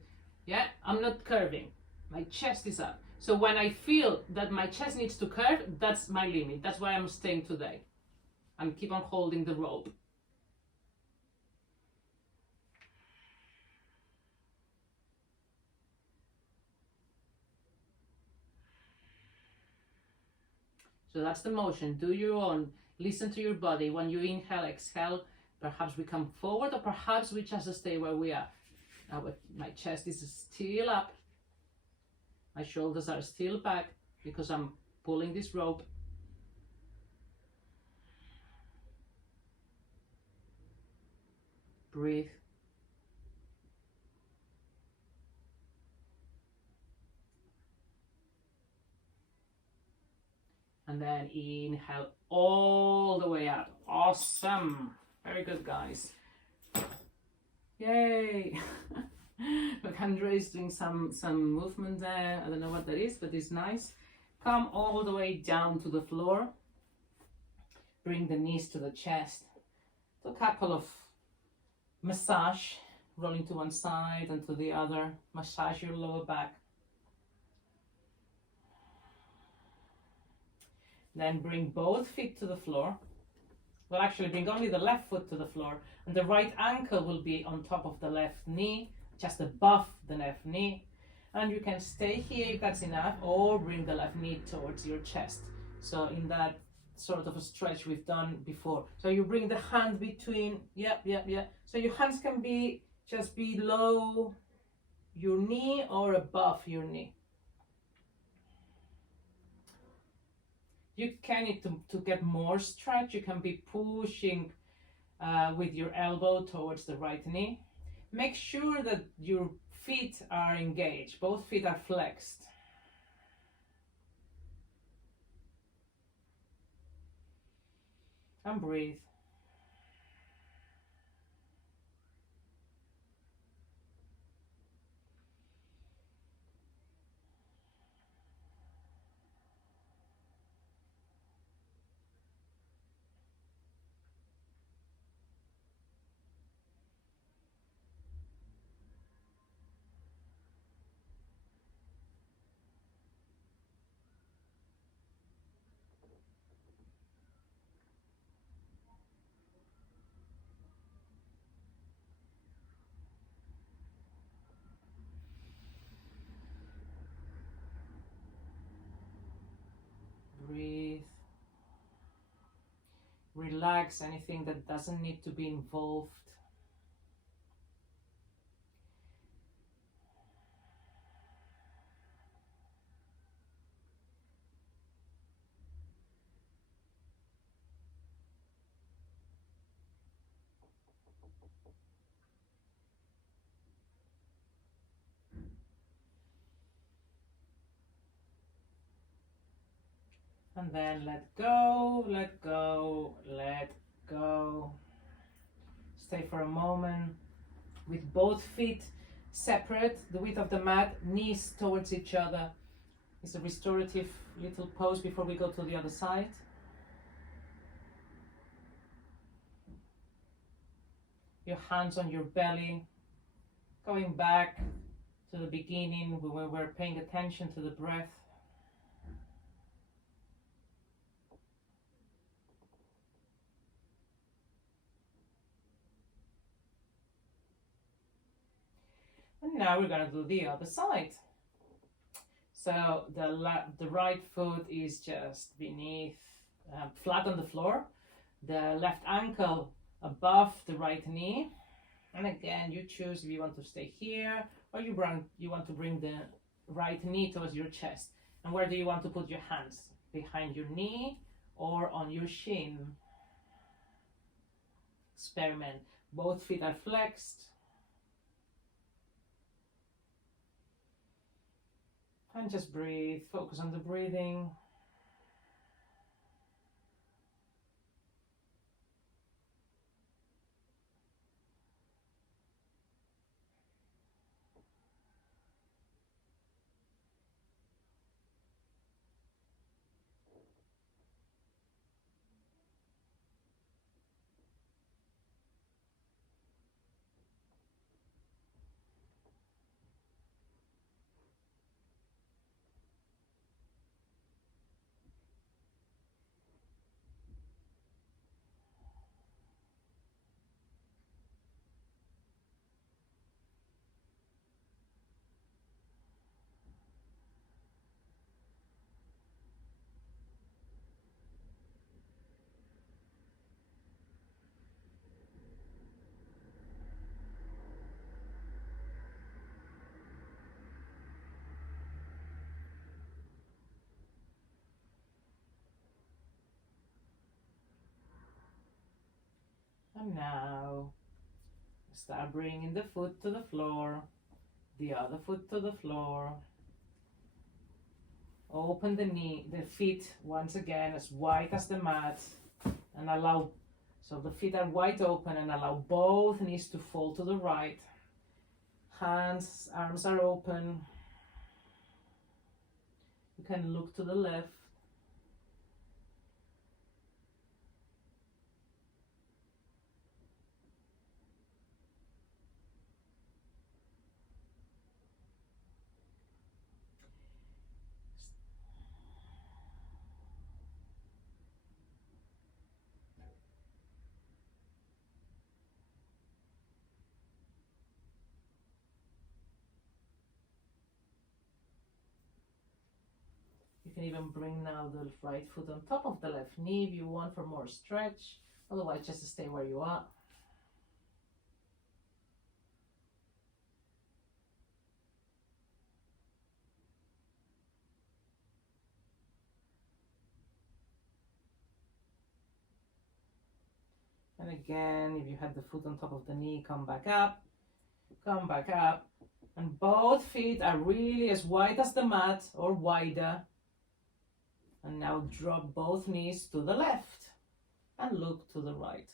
I'm not curving. My chest is up. So when I feel that my chest needs to curve, that's my limit. That's why I'm staying today. And keep on holding the rope. So that's the motion. Do your own. Listen to your body. When you inhale, exhale, perhaps we come forward or perhaps we just stay where we are. Now my chest is still up. My shoulders are still back because I'm pulling this rope. Breathe. And then inhale all the way up. Awesome. Very good, guys. Yay. Look, Andrea is doing some movement there. I don't know what that is, but it's nice. Come all the way down to the floor. Bring the knees to the chest. Do a couple of massage, rolling to one side and to the other. Massage your lower back. Then bring both feet to the floor. Well, actually bring only the left foot to the floor, and the right ankle will be on top of the left knee, just above the left knee. And you can stay here if that's enough, or bring the left knee towards your chest. So in that sort of a stretch we've done before. So you bring the hand between, So your hands can be just below your knee or above your knee. You can need to get more stretch. You can be pushing with your elbow towards the right knee. Make sure that your feet are engaged. Both feet are flexed. And breathe. Breathe. Relax anything that doesn't need to be involved. And then let go, let go, let go. Stay for a moment with both feet separate, the width of the mat, knees towards each other. It's a restorative little pose before we go to the other side. Your hands on your belly. Going back to the beginning when we were paying attention to the breath. And now we're going to do the other side. So the right foot is just beneath, flat on the floor. The left ankle above the right knee. And again, you choose if you want to stay here or you want to bring the right knee towards your chest. And where do you want to put your hands? Behind your knee or on your shin? Experiment. Both feet are flexed. And just breathe, focus on the breathing. And now, start bringing the foot to the floor, the other foot to the floor. Open the feet once again as wide as the mat, and allow, so the feet are wide open, and allow both knees to fall to the right. Hands, arms are open. You can look to the left. You can even bring now the right foot on top of the left knee if you want for more stretch. Otherwise, just stay where you are. And again, if you had the foot on top of the knee, come back up, and both feet are really as wide as the mat or wider. And now drop both knees to the left and look to the right.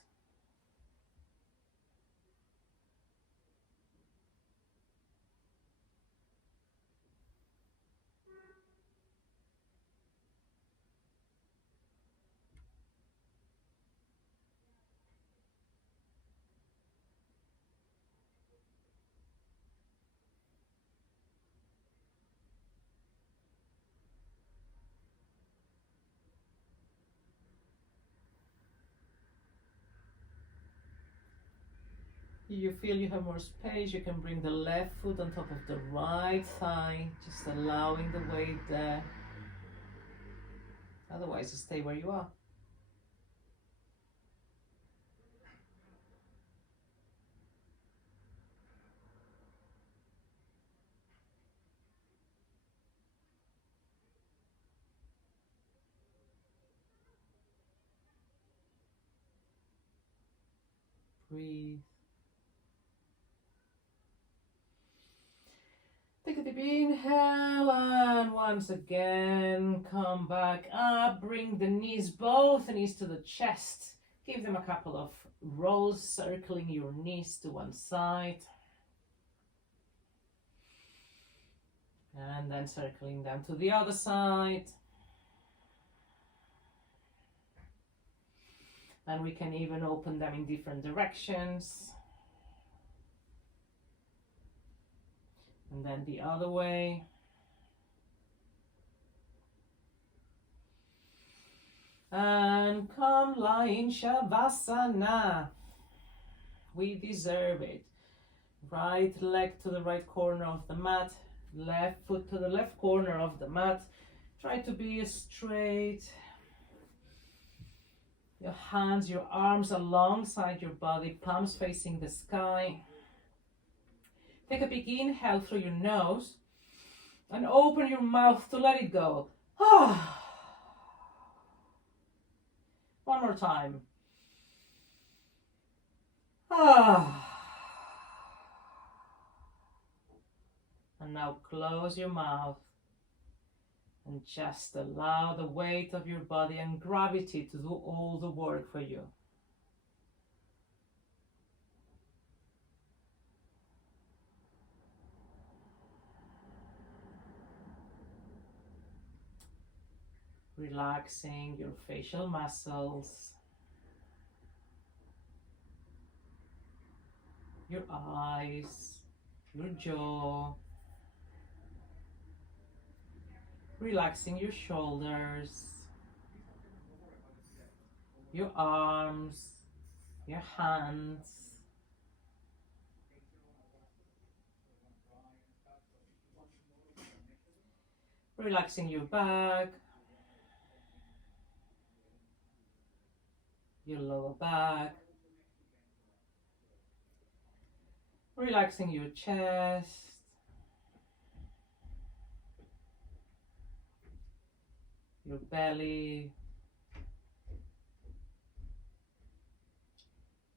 If you feel you have more space, you can bring the left foot on top of the right thigh, just allowing the weight there. Otherwise, stay where you are. Breathe. Take a deep inhale, and once again, come back up. Bring the knees, both knees to the chest. Give them a couple of rolls, circling your knees to one side. And then circling them to the other side. And we can even open them in different directions. And then the other way. And come lie in Shavasana. We deserve it. Right leg to the right corner of the mat. Left foot to the left corner of the mat. Try to be straight. Your hands, your arms alongside your body, palms facing the sky. Take a big inhale through your nose and open your mouth to let it go. One more time. And now close your mouth and just allow the weight of your body and gravity to do all the work for you. Relaxing your facial muscles, your eyes, your jaw. Relaxing your shoulders, your arms, your hands. Relaxing your back, your lower back. Relaxing your chest, your belly,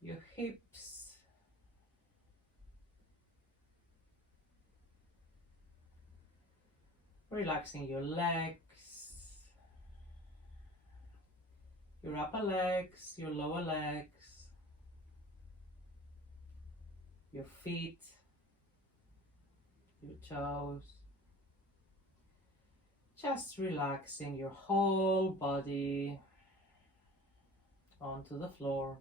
your hips, relaxing your legs, your upper legs, your lower legs, your feet, your toes. Just relaxing your whole body onto the floor.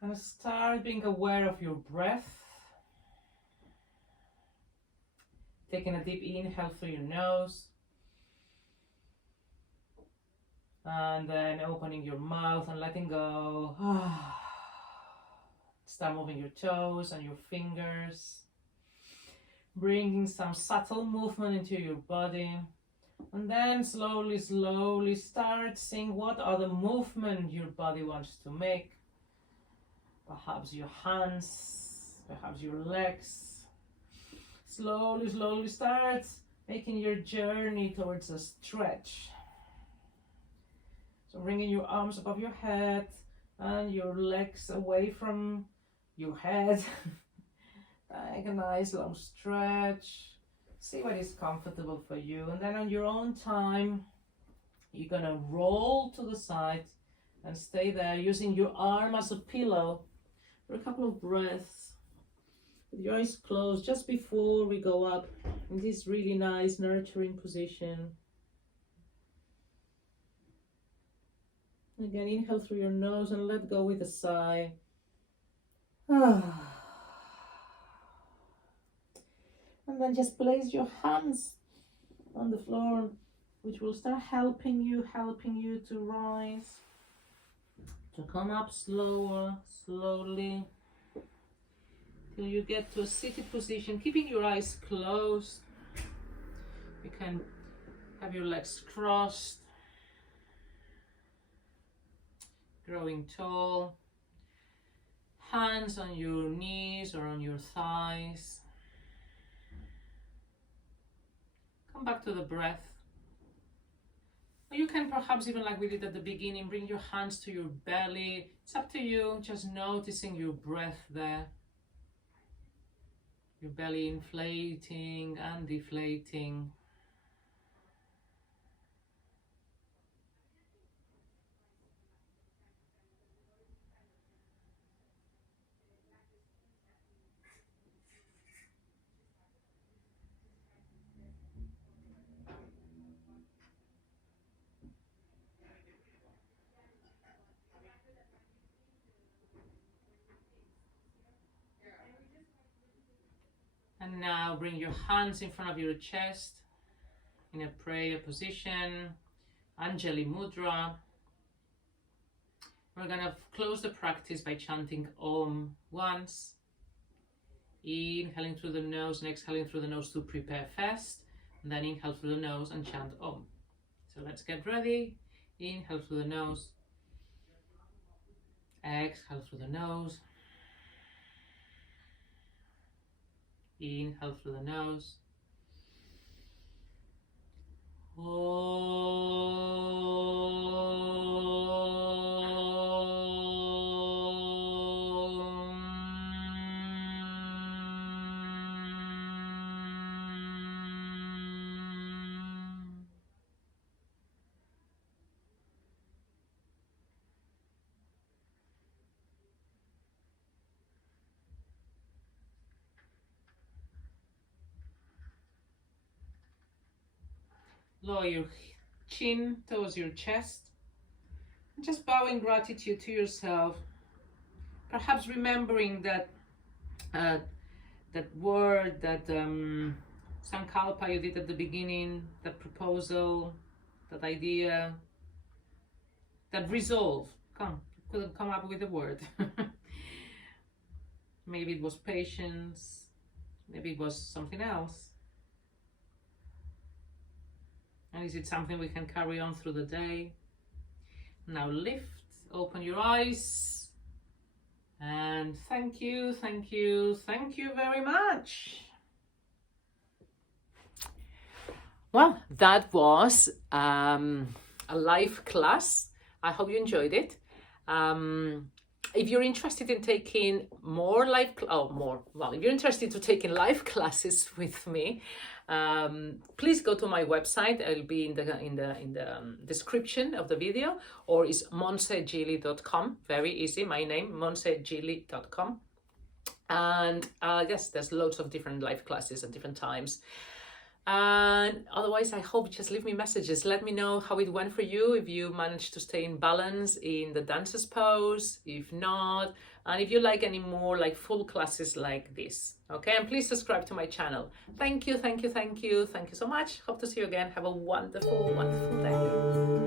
And start being aware of your breath. Taking a deep inhale through your nose. And then opening your mouth and letting go. Start moving your toes and your fingers. Bringing some subtle movement into your body. And then slowly, slowly start seeing what are the movements your body wants to make. Perhaps your hands, perhaps your legs. Slowly, slowly start making your journey towards a stretch. So bringing your arms above your head and your legs away from your head. Take a nice long stretch. See what is comfortable for you. And then on your own time, you're gonna roll to the side and stay there using your arm as a pillow for a couple of breaths. With your eyes closed just before we go up in this really nice nurturing position. Again, inhale through your nose and let go with a sigh. And then just place your hands on the floor, which will start helping you to rise. To come up slowly, till you get to a seated position, keeping your eyes closed. You can have your legs crossed, growing tall, hands on your knees or on your thighs. Come back to the breath. Or you can perhaps, even like we did at the beginning, bring your hands to your belly. It's up to you, just noticing your breath there. Your belly inflating and deflating. And now bring your hands in front of your chest in a prayer position, Anjali Mudra. We're gonna close the practice by chanting Om once. Inhaling through the nose and exhaling through the nose to prepare first. And then inhale through the nose and chant Om. So let's get ready. Inhale through the nose. Exhale through the nose. Inhale through the nose. Lower your chin towards your chest. And just bowing gratitude to yourself. Perhaps remembering that that word, that sankalpa you did at the beginning, that proposal, that idea, that resolve. Couldn't come up with a word. Maybe it was patience. Maybe it was something else. And is it something we can carry on through the day? Now lift, open your eyes, and thank you very much. Well, that was a live class. I hope you enjoyed it. If you're interested in taking more if you're interested to taking live classes with me, please go to my website. It'll be in the description of the video, or it's monsegili.com. Very easy. My name, monsegili.com. And yes, there's loads of different live classes at different times. And otherwise, I hope just leave me messages. Let me know how it went for you, if you managed to stay in balance in the dancer's pose. If not, And if you like any more like full classes like this, okay, and please subscribe to my channel. Thank you, thank you, thank you, thank you so much. Hope to see you again. Have a wonderful, wonderful day.